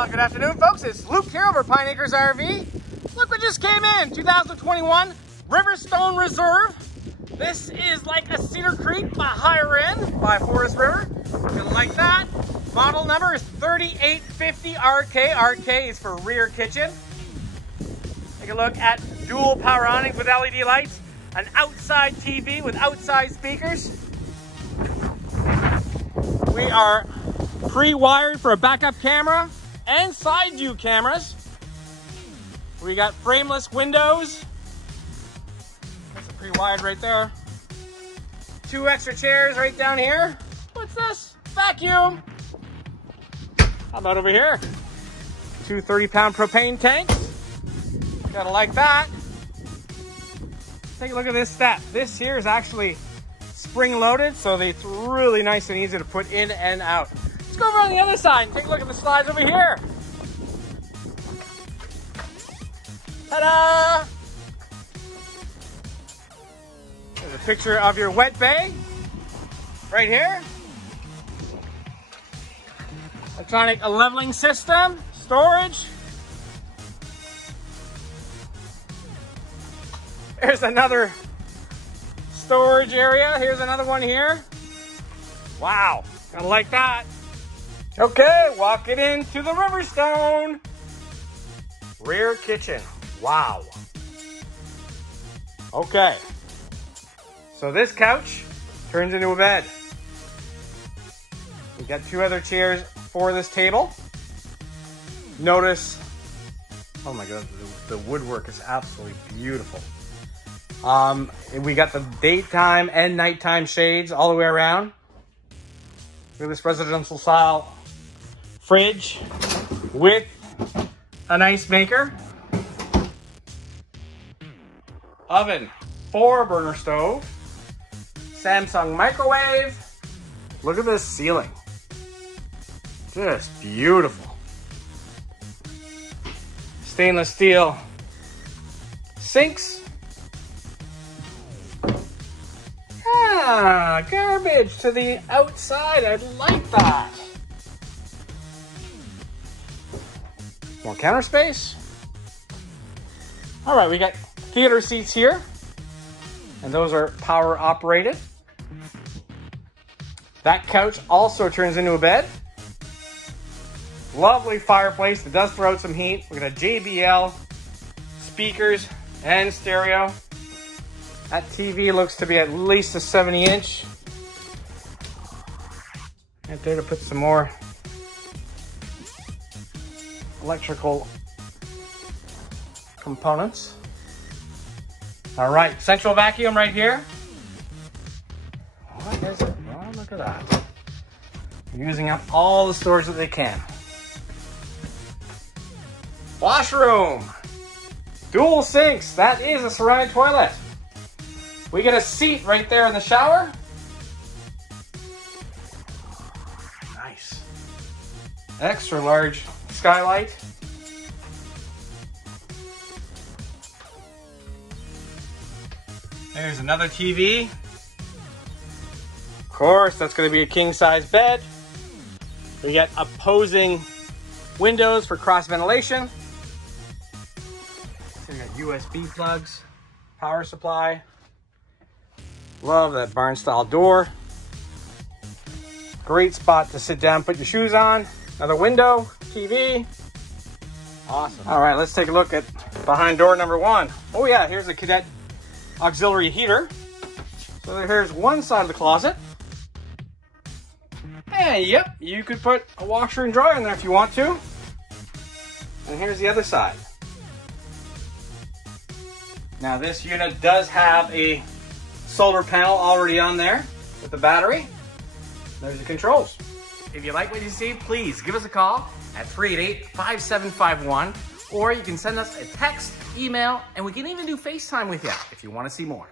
Well, good afternoon, folks. It's Luke here over at Pine Acres RV. Look what just came in, 2021 Riverstone Reserve. This is like a Cedar Creek by higher end by Forest River. Gonna like that. Model number is 3850 RK. RK is for rear kitchen. Take a look at dual power awnings with LED lights, an outside TV with outside speakers. We are pre-wired for a backup camera and side view cameras. We got frameless windows. That's a pre-wired right there. 2 extra chairs right down here. What's this? Vacuum. How about over here? 2 30-pound propane tanks. Gotta like that. Take a look at this step. This here is actually spring-loaded, so it's really nice and easy to put in and out. Let's go over on the other side and take a look at the slides over here. Ta-da! There's a picture of your wet bay right here. Electronic leveling system, storage. There's another storage area. Here's another one here. Wow, I like that. Okay, walking into the Riverstone. Rear kitchen. Wow. Okay. So this couch turns into a bed. We got 2 other chairs for this table. Notice, oh my God, the woodwork is absolutely beautiful. We got the daytime and nighttime shades all the way around. Look at this residential style fridge with an ice maker. Oven, 4-burner stove, Samsung microwave. Look at this ceiling. Just beautiful. Stainless steel sinks. Ah, garbage to the outside. I like that. More counter space. All right, we got theater seats here, and those are power operated. That couch also turns into a bed. Lovely fireplace that does throw out some heat. We got a JBL speakers and stereo. That TV looks to be at least a 70-inch. Right there to put some more electrical components. All right, central vacuum right here. What is it? Oh, look at that. Using up all the storage that they can. Washroom. Dual sinks. That is a ceramic toilet. We get a seat right there in the shower. Nice. Extra large skylight. There's another TV. Of course, that's going to be a king-size bed. We got opposing windows for cross ventilation. So we got USB plugs, power supply. Love that barn style door. Great spot to sit down, put your shoes on. Another window, TV. Awesome. All right, let's take a look at behind door number 1. Oh yeah, here's a Cadet auxiliary heater. So here's one side of the closet. And yep, you could put a washer and dryer in there if you want to. And here's the other side. Now this unit does have a solar panel already on there with the battery. There's the controls. If you like what you see, please give us a call at 388-5751, or you can send us a text, email, and we can even do FaceTime with you if you want to see more.